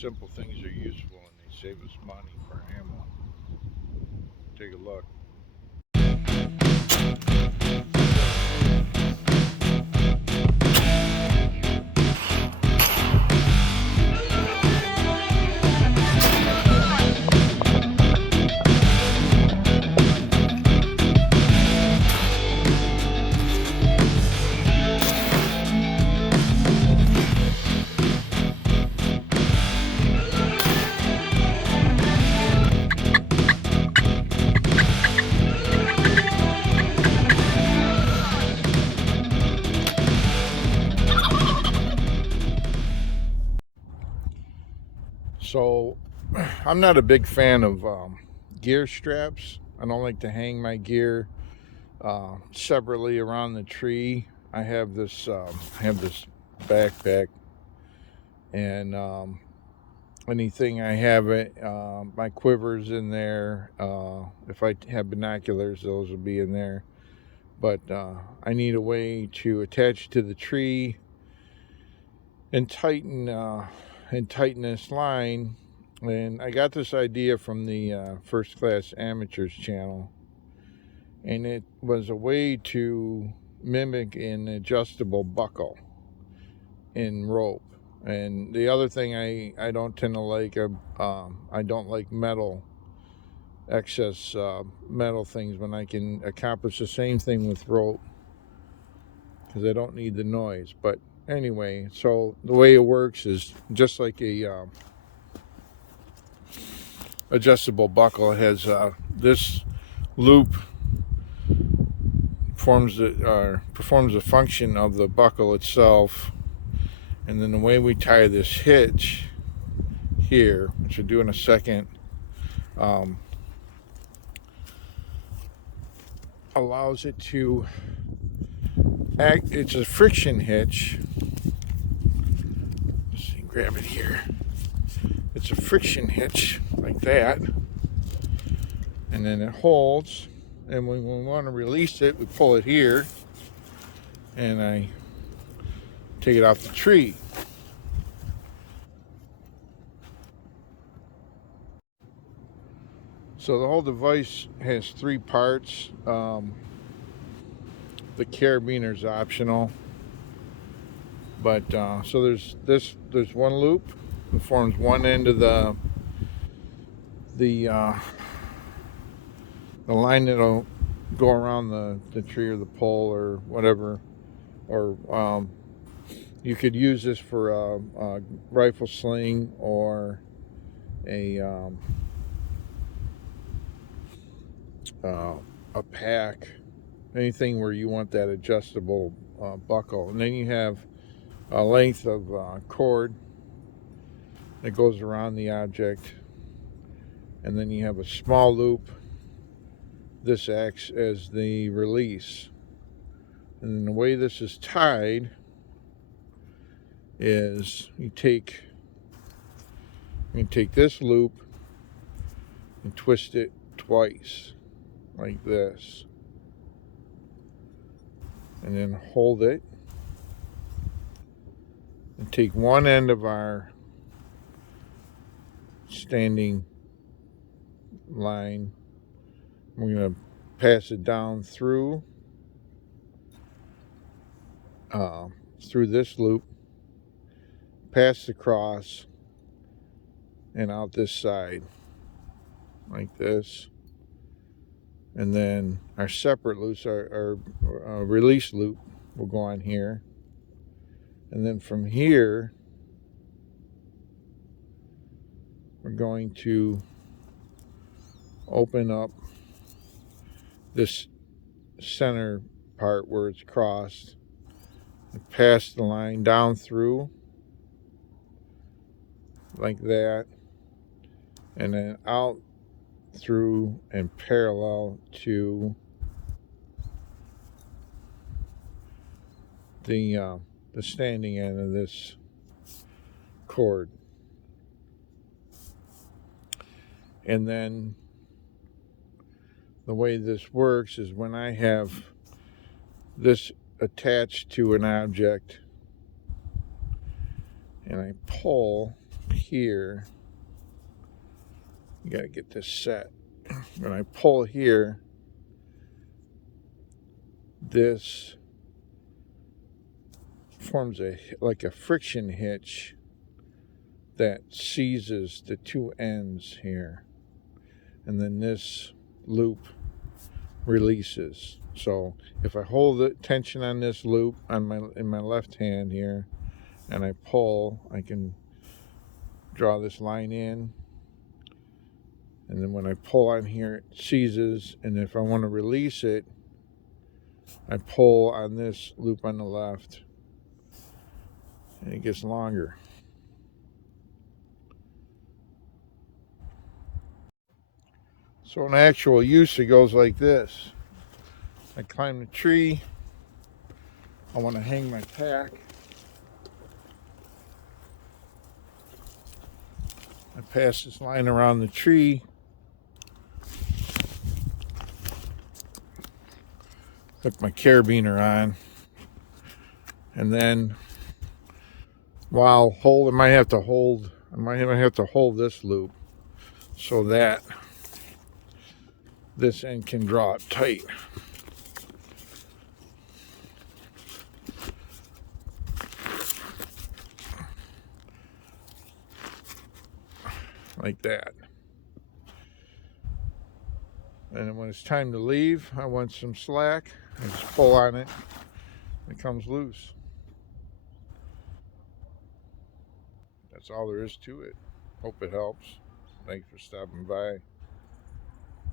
Simple things are useful and they save us money for ammo. Take a look. So, I'm not a big fan of gear straps. I don't like to hang my gear separately around the tree. I have this backpack, and anything I have it, my quiver's in there. If I have binoculars, those will be in there. But I need a way to attach to the tree and tighten this line. And I got this idea from the First Class Amateurs channel, and it was a way to mimic an adjustable buckle in rope. And the other thing I don't tend to like, I don't like excess metal things when I can accomplish the same thing with rope, because I don't need the noise. But anyway, so the way it works is just like a adjustable buckle. It has this loop performs the function of the buckle itself, and then the way we tie this hitch here, which I'll do in a second, allows it to act. It's a friction hitch. Let's see, grab it here. It's a friction hitch like that, and then it holds. And when we want to release it, we pull it here, and I take it off the tree. So the whole device has three parts. The carabiner is optional, but so there's one loop that forms one end of the line that'll go around the tree or the pole or whatever, or you could use this for a rifle sling or a pack, anything where you want that adjustable buckle. And then you have a length of cord that goes around the object, and then you have a small loop. This acts as the release. And then the way this is tied is you take this loop and twist it twice like this, and then hold it and take one end of our standing line. We're going to pass it down through this loop, pass across, and out this side like this. And then our separate loops, our release loop, will go on here. And then from here, we're going to open up this center part where it's crossed and pass the line down through like that, and then out through and parallel to the standing end of this cord. And then the way this works is when I have this attached to an object and I pull, here, you gotta get this set. When I pull here, this forms like a friction hitch that seizes the two ends here, and then this loop releases. So if I hold the tension on this loop in my left hand here, and I pull, I can draw this line in, and then when I pull on here, it seizes, and if I want to release it, I pull on this loop on the left, and it gets longer. So in actual use, it goes like this. I climb the tree, I want to hang my pack, I pass this line around the tree, hook my carabiner on, and then while I might have to hold this loop so that this end can draw it tight. Like that. And then when it's time to leave, I want some slack. I just pull on it, it comes loose. That's all there is to it. Hope it helps. Thanks for stopping by.